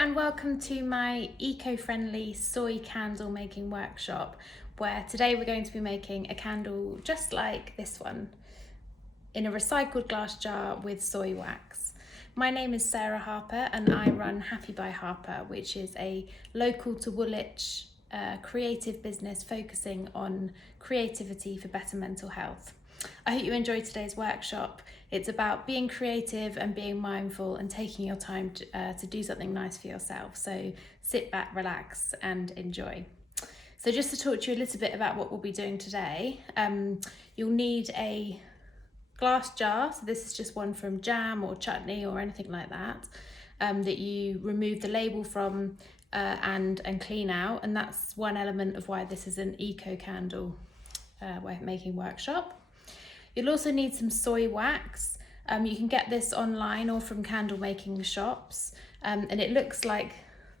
and welcome to my eco-friendly soy candle making workshop, where today we're going to be making a candle just like this one in a recycled glass jar with soy wax. My name is Sarah Harper and I run Happy By Harper, which is a local to Woolwich creative business focusing on creativity for better mental health. I hope you enjoyed today's workshop. It's about being creative and being mindful and taking your time to do something nice for yourself. So sit back, relax and enjoy. So just to talk to you a little bit about what we'll be doing today, you'll need a glass jar. So this is just one from jam or chutney or anything like that, that you remove the label from and clean out. And that's one element of why this is an eco candle making workshop. You'll also need some soy wax. You can get this online or from candle making shops, and it looks like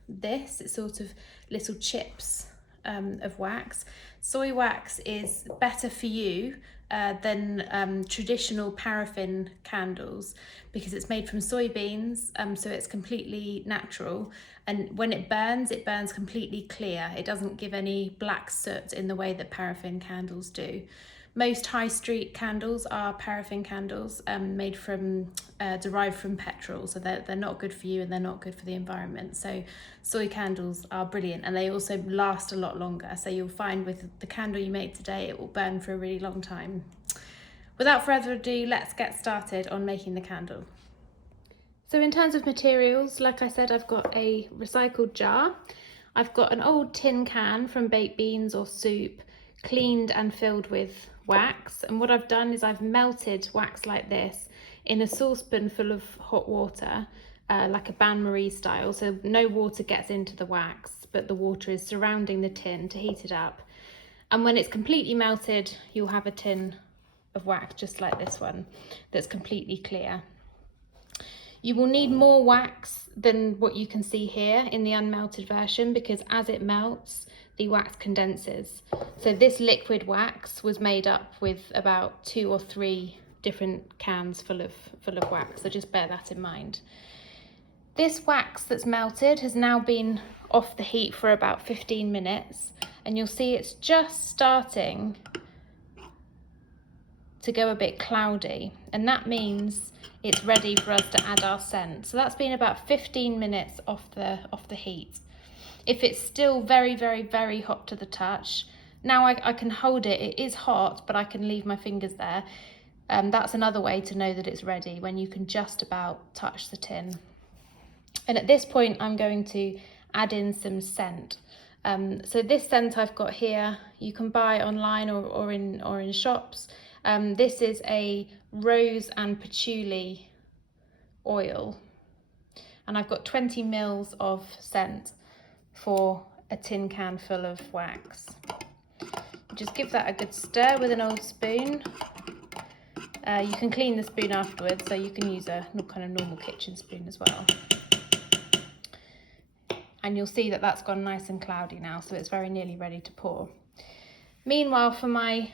this. It's sort of little chips of wax. Soy wax is better for you than traditional paraffin candles because it's made from soybeans, so it's completely natural, and when it burns completely clear. It doesn't give any black soot in the way that paraffin candles do. Most high street candles are paraffin candles made from, derived from petrol, so they're not good for you and they're not good for the environment. So soy candles are brilliant and they also last a lot longer. So you'll find with the candle you make today, it will burn for a really long time. Without further ado, let's get started on making the candle. So in terms of materials, like I said, I've got a recycled jar. I've got an old tin can from baked beans or soup, cleaned and filled with wax, and what I've done is I've melted wax like this in a saucepan full of hot water, like a bain-marie style, so no water gets into the wax but the water is surrounding the tin to heat it up. And when it's completely melted, you'll have a tin of wax just like this one that's completely clear. You will need more wax than what you can see here in the unmelted version because as it melts, the wax condenses. So this liquid wax was made up with about 2 or 3 different cans full of wax, so just bear that in mind. This wax that's melted has now been off the heat for about 15 minutes, and you'll see it's just starting to go a bit cloudy, and that means it's ready for us to add our scent. So that's been about 15 minutes off the heat. If it's still very, very, very hot to the touch, now I can hold it. It is hot, but I can leave my fingers there. That's another way to know that it's ready, when you can just about touch the tin. And at this point, I'm going to add in some scent. So this scent I've got here, you can buy online or in shops. This is a rose and patchouli oil, and I've got 20 mils of scent for a tin can full of wax. Just give that a good stir with an old spoon. You can clean the spoon afterwards, so you can use a kind of normal kitchen spoon as well. And you'll see that that's gone nice and cloudy now, so it's very nearly ready to pour. Meanwhile, for my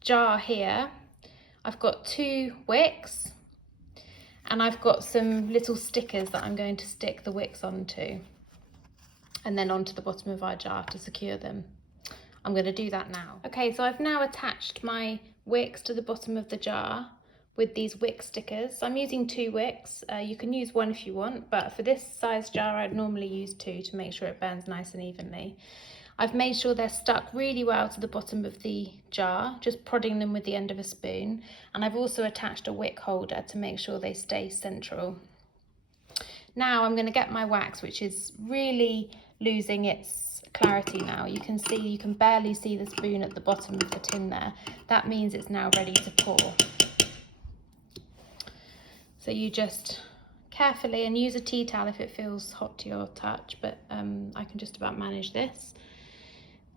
jar here, I've got 2 wicks and I've got some little stickers that I'm going to stick the wicks onto and then onto the bottom of our jar to secure them. I'm going to do that now. Okay, so I've now attached my wicks to the bottom of the jar with these wick stickers. I'm using 2 wicks. You can use 1 if you want, but for this size jar I'd normally use 2 to make sure it burns nice and evenly. I've made sure they're stuck really well to the bottom of the jar, just prodding them with the end of a spoon. And I've also attached a wick holder to make sure they stay central. Now I'm going to get my wax, which is really losing its clarity now. You can barely see the spoon at the bottom of the tin there. That means it's now ready to pour. So you just carefully, and use a tea towel if it feels hot to your touch, but I can just about manage this.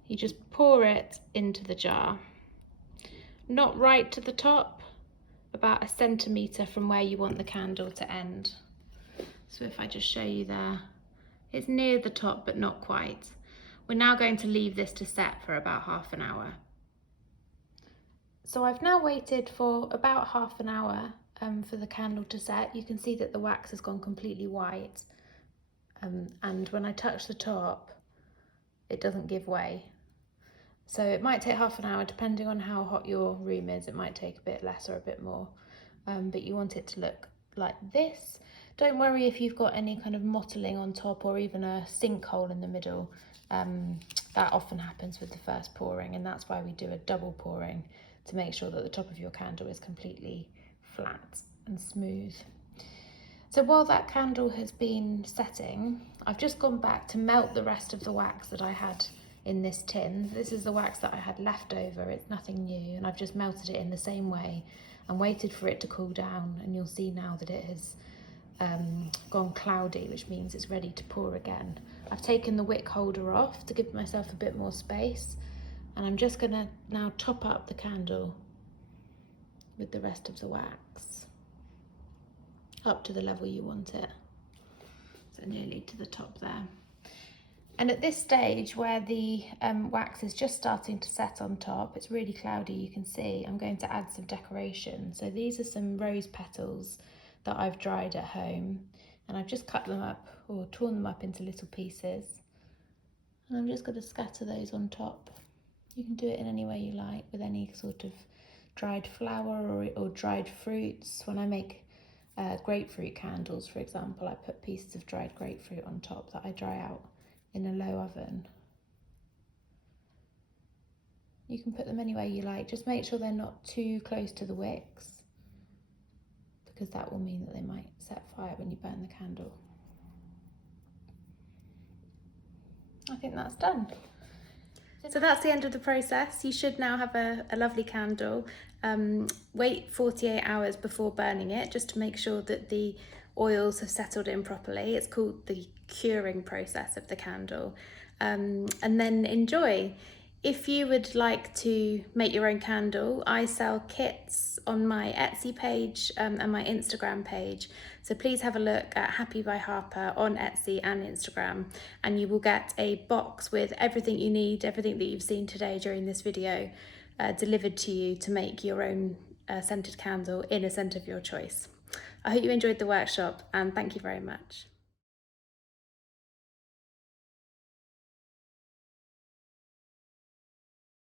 You just pour it into the jar, not right to the top, about 1 centimetre from where you want the candle to end. So if I just show you there, it's near the top but not quite. We're now going to leave this to set for about half an hour. So I've now waited for about half an hour for the candle to set. You can see that the wax has gone completely white. and when I touch the top, it doesn't give way. So it might take half an hour, depending on how hot your room is. It might take a bit less or a bit more, but you want it to look like this. Don't worry if you've got any kind of mottling on top or even a sinkhole in the middle. That often happens with the first pouring, and that's why we do a double pouring, to make sure that the top of your candle is completely flat and smooth. So while that candle has been setting, I've just gone back to melt the rest of the wax that I had in this tin. This is the wax that I had left over, it's nothing new, and I've just melted it in the same way and waited for it to cool down, and you'll see now that it has gone cloudy, which means it's ready to pour again. I've taken the wick holder off to give myself a bit more space, and I'm just going to now top up the candle with the rest of the wax up to the level you want it, so nearly to the top there. And at this stage, where the wax is just starting to set on top, it's really cloudy, you can see, I'm going to add some decoration. So these are some rose petals that I've dried at home, and I've just cut them up or torn them up into little pieces, and I'm just going to scatter those on top. You can do it in any way you like, with any sort of dried flower or dried fruits. When I make grapefruit candles, for example, I put pieces of dried grapefruit on top that I dry out in a low oven. You can put them any way you like, just make sure they're not too close to the wicks, because that will mean that they might set fire when you burn the candle. I think that's done. So that's the end of the process. You should now have a lovely candle. Wait 48 hours before burning it, just to make sure that the oils have settled in properly. It's called the curing process of the candle. And then enjoy. If you would like to make your own candle, I sell kits on my Etsy page and my Instagram page. So please have a look at Happy by Harper on Etsy and Instagram, and you will get a box with everything you need, everything that you've seen today during this video, delivered to you to make your own scented candle in a scent of your choice. I hope you enjoyed the workshop, and thank you very much.